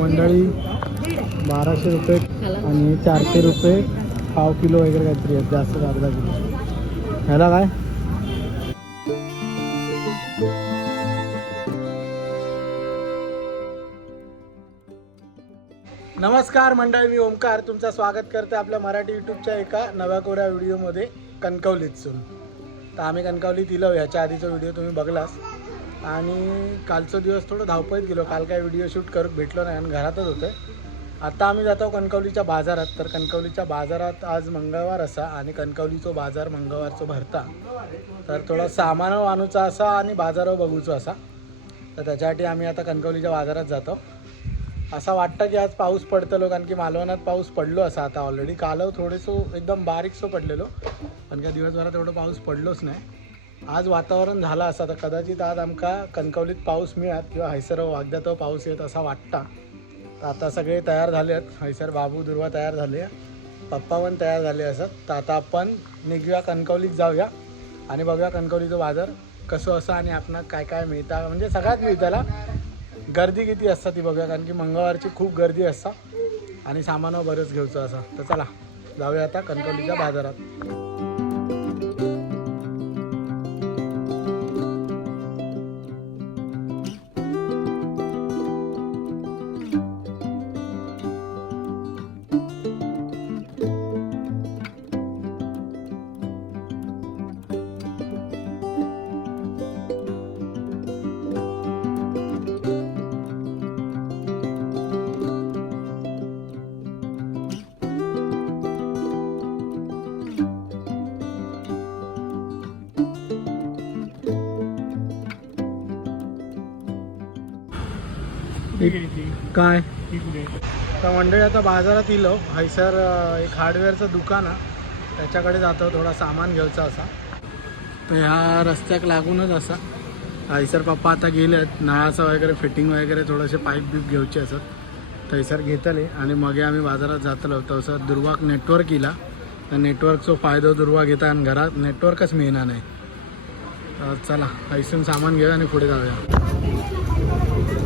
मंडळी बाराशे रुपये आणि चारशे रुपये पाव किलो वगैरे काहीतरी आहेत जास्त अर्धा किलो. ह्याला काय? नमस्कार मंडळी मी ओमकार. तुमचं स्वागत करते आपल्या मराठी यूट्यूबच्या एका नव्या कोऱ्या व्हिडिओमध्ये कणकवलीतसून तर आम्ही कणकवलीत दिलो ह्याच्या आधीचा व्हिडिओ तुम्ही बघलास आणि कालचा दिवस थोडं धावपळीत गेलो. काल काय व्हिडिओ शूट करू भेटलो नाही आणि घरातच होतं. आता आम्ही जातो कणकवलीच्या बाजारात. तर कणकवलीच्या बाजारात आज मंगळवार असा आणि कणकवलीचो बाजार मंगळवारचो भरता. तर थोडं सामान आणूचा असा आणि बाजारावर बघूचो असा. तर त्याच्यासाठी आम्ही आता कणकवलीच्या बाजारात जातो. असं वाटतं की आज पाऊस पडतलो कारण की मालवणात पाऊस पडलो असा आता ऑलरेडी काल थोडेसो एकदम बारीकसो पडलेलो पण काय दिवसभरात एवढं पाऊस पडलोच नाही. आज वातावरण झालं असं तर कदाचित आज आमका कणकवलीत पाऊस मिळत किंवा हैसर वागद्या तो पाऊस येत असा वाटता. तर आता सगळे तयार झाले आहेत हैसर बाबू दुर्वा तयार झाले पप्पा पण तयार झाले असत. तर आता आपण निघूया कणकवलीत जाऊया आणि बघूया कणकवलीचं बाजार कसं असं आणि आपण काय काय मिळतं म्हणजे सगळ्यात मिळताला गर्दी किती असता ती बघूया कारण की मंगळवारची खूप गर्दी असता. आणि सामान बरंच घ्यायचं असं तर चला जाऊया आता कणकवलीच्या बाजारात. काय? तर मंडळी आता बाजारात इलो. हैसर एक हार्डवेअरचं दुकान आहे. त्याच्याकडे जातो थोडा सामान घ्यायचा असा. तर ह्या रस्त्याक लागूनच असा. हैसर पप्पा आता गेलेत. नळाचं वगैरे फिटिंग वगैरे थोडेसे पाईप बीप घेऊचे असत. थंयसर घेतले आणि मग आम्ही बाजारात जातलो. तसं दुर्वाक नेटवर्क इला. तर नेटवर्कचो फायदो दुर्वा घेता आणि घरात नेटवर्कच मिळणार नाही तर चला हैसून सामान घेऊया आणि पुढे जाऊया.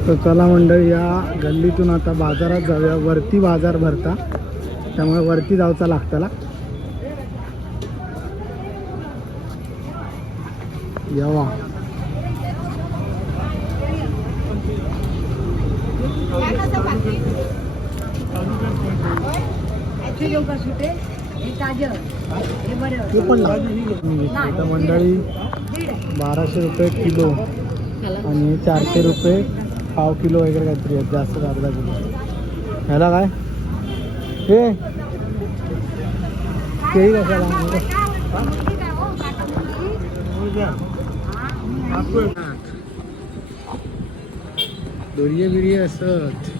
तर चला मंडळी या गल्लीतून आता बाजारात जाऊया. वरती बाजार भरता. त्यामुळे वरती जाऊचा लागताला. यावा. मंडळी बाराशे रुपये किलो आणि चारशे रुपये पाव किलो वगैरे काहीतरी आहेत जास्त अर्धा किलो ह्याला काय? हे. केळी कशाला? दोरिये बिरिये असत.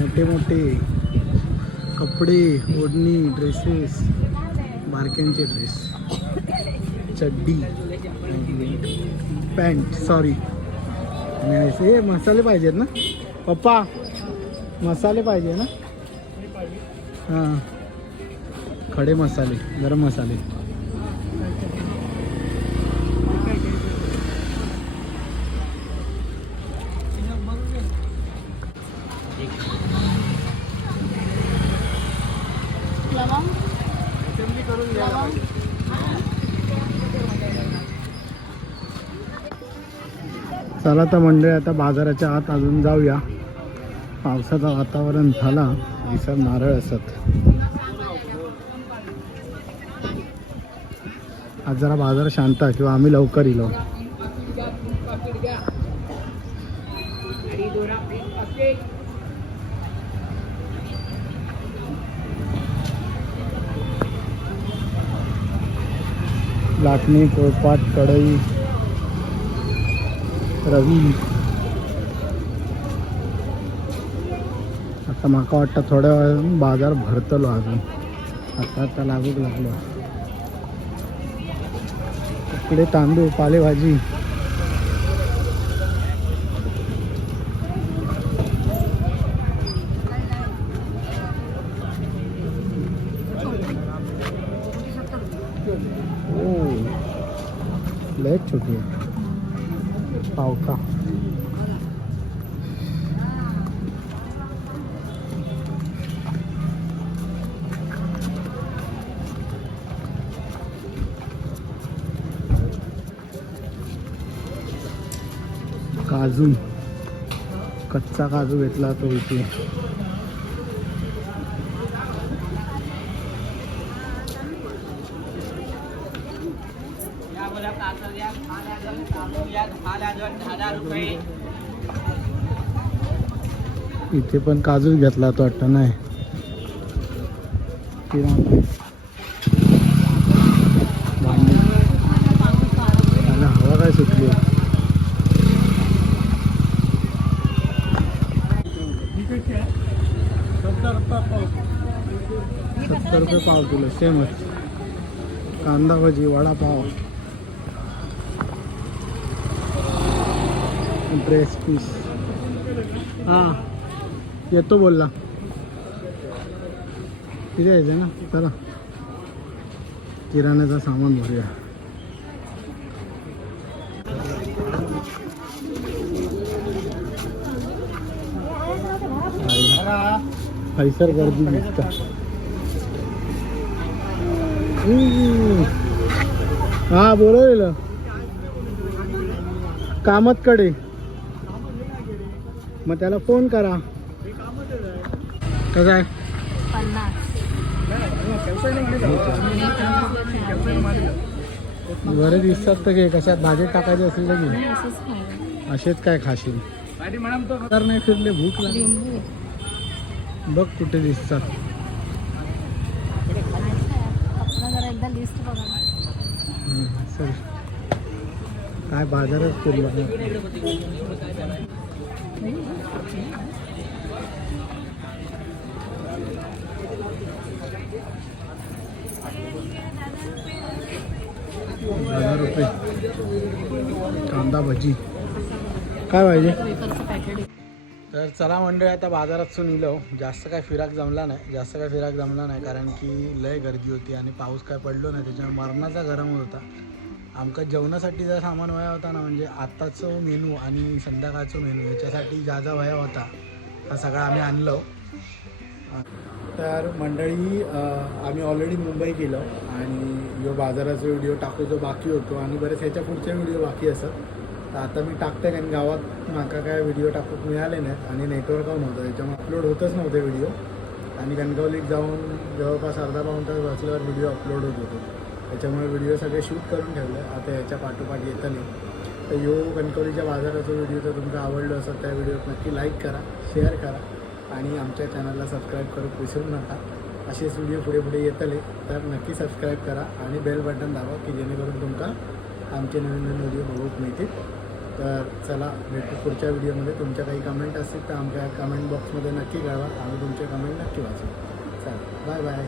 मोठे मोठे. कपडे ओढणी ड्रेसेस बारक्यांचे ड्रेस चड्डी. पॅन्ट सॉरी आणि हे मसाले पाहिजेत ना? पप्पा मसाले पाहिजे ना? हां. खडे मसाले गरम मसाले. चला तर मंडळी आता बाजाराच्या आत अजून जाऊया. पावसाचं वातावरण झाला. दिसत नारळ असत. आज जरा बाजार शांत आहे किंवा आम्ही लवकर इलो लाटणी पोळपाट कढई रवी. आता माका वाटतं थोड्या वेळ बाजार भरतलो अजून. आता आता लागूक लागलो. इकडे तांदूळ पालेभाजी. ओ लयच छोटी आहे. पावटा काजू कच्चा काजू घेतला तो इथे. इथे पण काजूच घेतला तो वाटतं नाही. हवा काय सुटली? सत्तर रुपये पाव किलो सेमच. कांदा भजी वडापाव. ड्रेस पीस हां येतो बोलला किती यायचं ना चला किराण्याचं सामान भरूया हैसर गर्दी दिसत हा बोलवलेलं कामतकडे मग त्याला फोन करा. कसं आहे बरे दिसतात तर घे कशात भाजीत टाकायचे असेल तर घे. असेच काय खाशील? तर नाही फिरले भूक लागली. बघ कुठे दिसतात. काय बाजारच फिरलो? हजार रुपये. कांदा भजी. काय पाहिजे? तर चला मंडळी आता बाजारातून इलो. जास्त काय फिराक जमला नाही. जास्त काय फिराक जमला नाही कारण की लय गर्दी होती आणि पाऊस काय पडलो नाही त्याच्यामुळे मरणाचा गरम होता. आमका जेवणासाठी जर सामान वया होता ना म्हणजे आत्ताचं मेनू आणि संध्याकाळचं मेनू याच्यासाठी ज्या जा वया होता हा सगळा आम्ही आणलो. तर मंडळी आम्ही ऑलरेडी मुंबई गेलो आणि यो बाजाराचा व्हिडिओ टाकूचो बाकी होतो आणि बरेच ह्याच्या पुढचे व्हिडिओ बाकी असत. तर आता मी टाकते कारण गावात माका काय व्हिडिओ टाकूक मिळाले नाहीत आणि नेटवर्क नव्हतं त्याच्यामुळे अपलोड होतच नव्हते व्हिडिओ आणि कणकवलीत जाऊन जवळपास अर्धा पाऊण तास बसल्यावर व्हिडिओ अपलोड होत होतो. त्याच्यामुळे व्हिडिओ सगळे शूट करून ठेवले. आता याच्या पाठोपाठ येताना तर यो कणकवलीच्या बाजाराचा व्हिडिओ जर तुमचा आवडलो असेल त्या व्हिडिओ नक्की लाईक करा शेअर करा आणि आमच्या चॅनलला सबस्क्राईब करून विसरू नका. असेच व्हिडिओ पुढे पुढे येतले तर नक्की सबस्क्राईब करा आणि बेल बटन दाबा की जेणेकरून तुमका आमचे नवीन नवीन व्हिडिओ बघूक मिळतील. तर चला भेटू पुढच्या व्हिडिओमध्ये तुमच्या काही कमेंट असतील तर आमच्या कमेंट बॉक्समध्ये नक्की कळवा आम्ही तुमचे कमेंट नक्की वाचू चला बाय बाय